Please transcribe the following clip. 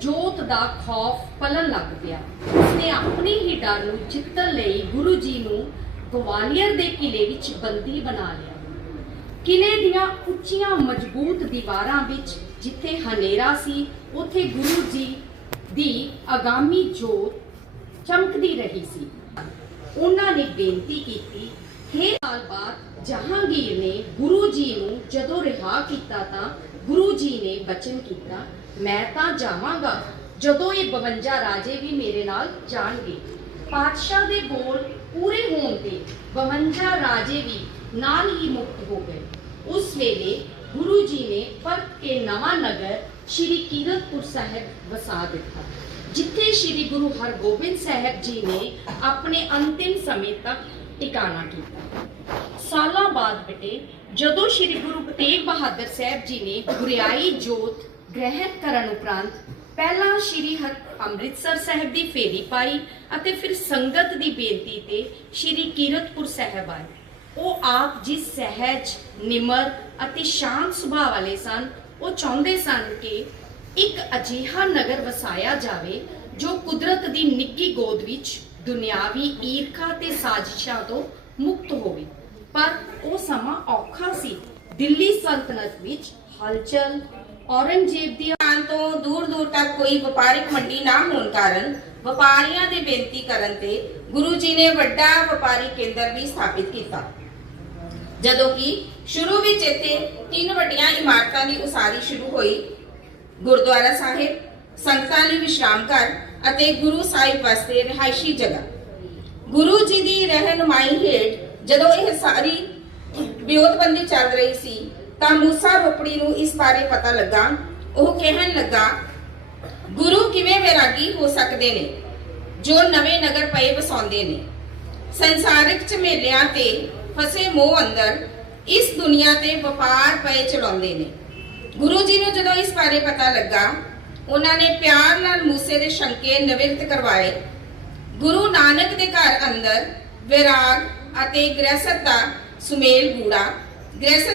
ਜੋਤ ਦਾ ਖੌਫ ਪਲਣ ਲੱਗ ਪਿਆ। ਉਸਨੇ ਆਪਣੀ ਹੀ ਡਰ ਨੂੰ ਜਿੱਤਣ ਲਈ ਗੁਰੂ ਜੀ ਨੂੰ ਗਵਾਲੀਅਰ ਦੇ ਕਿਲੇ ਵਿੱਚ ਬੰਦੀ ਬਣਾ ਲਿਆ। ਕਿਲੇ ਦੀਆਂ ਉੱਚੀਆਂ ਮਜ਼ਬੂਤ ਦੀਵਾਰਾਂ ਵਿੱਚ ਜਿੱਥੇ ਹਨੇਰਾ ਸੀ, ਉੱਥੇ ਗੁਰੂ ਜੀ ਦੀ ਆਗਾਮੀ ਜੋਤ ਚਮਕਦੀ ਰਹੀ ਸੀ। ਉਹਨਾਂ ਨੇ ਬੇਨਤੀ ਕੀਤੀ ਕਿ ਸਾਲ ਬਾਅਦ ਜਹਾਂਗੀਰ ਨੇ ਗੁਰੂ ਜੀ ਨੂੰ ਜਦੋਂ ਰਿਹਾ ਕੀਤਾ ਤਾਂ ਗੁਰੂ ਜੀ ਨੇ ਬਚਨ ਕੀਤਾ, ਮੈਂ ਤਾਂ ਜਾਵਾਂਗਾ, ਜਦੋਂ ਇਹ 52 ਰਾਜੇ ਵੀ ਮੇਰੇ ਨਾਲ ਜਾਣਗੇ। ਪਾਤਸ਼ਾਹ ਦੇ ਬੋਲ ਪੂਰੇ ਹੋਣ ਤੇ 52 ਰਾਜੇ ਵੀ ਨਾਲ ਹੀ ਮੁਕਤ ਹੋ ਗਏ। ਉਸ ਵੇਲੇ ਗੁਰੂ ਜੀ ਨੇ ਪਰਤ ਕੇ ਨਵਾਂ ਨਗਰ ਸ਼੍ਰੀ ਕੀਰਤਪੁਰ ਸਾਹਿਬ ਵਸਾ ਦਿੱਤਾ, ਜਿੱਥੇ ਸ਼੍ਰੀ ਗੁਰੂ ਹਰਗੋਬਿੰਦ ਸਾਹਿਬ ਜੀ ਨੇ ਆਪਣੇ ਅੰਤਿਮ ਸਮੇਂ ਤੱਕ ਟਿਕਾਣਾ ਕੀਤਾ। ਸਾਲਾਂ ਬਾਅਦ ਬੇਟੇ, ਜਦੋਂ ਸ਼੍ਰੀ ਗੁਰੂ ਤੇਗ ਬਹਾਦਰ ਸਾਹਿਬ ਜੀ ਨੇ ਗੁਰਿਆਈ ਜੋਤ ਗ੍ਰਹਿਣ ਕਰਨ ਉਪਰੰਤ ਪਹਿਲਾਂ ਸ਼੍ਰੀ ਅੰਮ੍ਰਿਤਸਰ ਸਾਹਿਬ ਦੀ ਫੇਰੀ ਪਾਈ ਅਤੇ ਫਿਰ ਸੰਗਤ ਦੀ ਬੇਨਤੀ ਤੇ ਸ਼੍ਰੀ ਕੀਰਤਪੁਰ ਸਾਹਿਬ ਆਏ। ਉਹ ਆਪ ਜਿਸ ਸਹਿਜ, ਨਿਮਰ ਅਤੇ ਸ਼ਾਂਤ ਸੁਭਾਅ ਵਾਲੇ ਸਨ, ਉਹ ਚਾਹੁੰਦੇ ਸਨ ਕਿ ਇੱਕ ਅਜਿਹਾ ਨਗਰ ਵਸਾਇਆ ਜਾਵੇ ਜੋ ਕੁਦਰਤ ਦੀ ਨਿੱਗੀ ਗੋਦ ਵਿੱਚ ਦੁਨਿਆਵੀ ਈਰਖਾ ਤੇ ਸਾਜ਼ਿਸ਼ਾਂ ਤੋਂ ਮੁਕਤ ਹੋਵੇ। ਪਰ ਉਹ ਸਮਾਂ ਔਖਾ ਸੀ। ਦਿੱਲੀ ਸਲਤਨਤ ਵਿੱਚ ਹਲਚਲ, ਔਰੰਗਜ਼ੇਬ ਦੀ ਸਥਾਨ ਤੋਂ ਦੂਰ ਦੂਰ ਤੱਕ ਕੋਈ ਵਪਾਰਿਕ ਮੰਡੀ ਨਾ ਹੋਣ ਕਾਰਨ ਵਪਾਰੀਆਂ ਦੇ ਬੇਨਤੀ ਕਰਨ ਤੇ ਗੁਰੂ ਜੀ ਨੇ ਵੱਡਾ ਵਪਾਰੀ ਕੇਂਦਰ ਵੀ ਸਥਾਪਿਤ ਕੀਤਾ। ਜਦੋਂ ਕਿ ਸ਼ੁਰੂ ਵਿੱਚ ਇੱਥੇ ਤਿੰਨ ਵੱਡੀਆਂ ਇਮਾਰਤਾਂ ਦੀ ਉਸਾਰੀ ਸ਼ੁਰੂ ਹੋਈ। ਗੁਰਦੁਆਰਾ ਸਾਹਿਬ ਸੰਗਤਾਂ ਲਈ ਵਿਸ਼ਰਾਮ ਘਰ ਅਤੇ ਗੁਰੂ ਸਾਹਿਬ ਵਾਸਤੇ ਰਿਹਾਇਸ਼ੀ ਜਗ੍ਹਾ। ਗੁਰੂ ਜੀ ਦੀ ਰਹਿਨੁਮਾਈ ਹੇਠ ਜਦੋਂ ਇਹ ਸਾਰੀ ਵਿਉਤਬੰਦੀ ਚੱਲ ਰਹੀ ਸੀ, ਤਾਂ ਮੂਸਾ ਰੋਪੜੀ ਨੂੰ ਇਸ ਬਾਰੇ ਪਤਾ ਲੱਗਾ। ਉਹ ਕਹਿਣ ਲੱਗਾ, ਗੁਰੂ ਕਿਵੇਂ ਵੈਰਾਗੀ ਹੋ ਸਕਦੇ ਨੇ, ਜੋ ਨਵੇਂ ਨਗਰ ਪਏ ਵਸਾਉਂਦੇ ਨੇ? ਸੰਸਾਰਿਕ ਝਮੇਲਿਆਂ ਤੇ ਫਸੇ ਮੋਹ ਅੰਦਰ ਇਸ ਦੁਨੀਆ ਤੇ ਵਪਾਰ ਪਏ ਚਲਾਉਂਦੇ ਨੇ। ਗੁਰੂ ਜੀ ਨੂੰ ਜਦੋਂ ਇਸ ਬਾਰੇ ਪਤਾ ਲੱਗਾ ਉਹਨਾਂ ਨੇ ਪਿਆਰ ਨਾਲ ਮੂਸੇ ਦੇ ਸ਼ੰਕੇ ਨਿਵਰਤ ਕਰਵਾਏ। ਗੁਰੂ ਨਾਨਕ ਦੇ ਘਰ ਅੰਦਰ ਵਿਰਾਗ ਅਤੇ ਗ੍ਰਹਿਸਤ ਦਾ ਸੁਮੇਲ ਗੂੜਾ। ਗ੍ਰਹਿਸਤ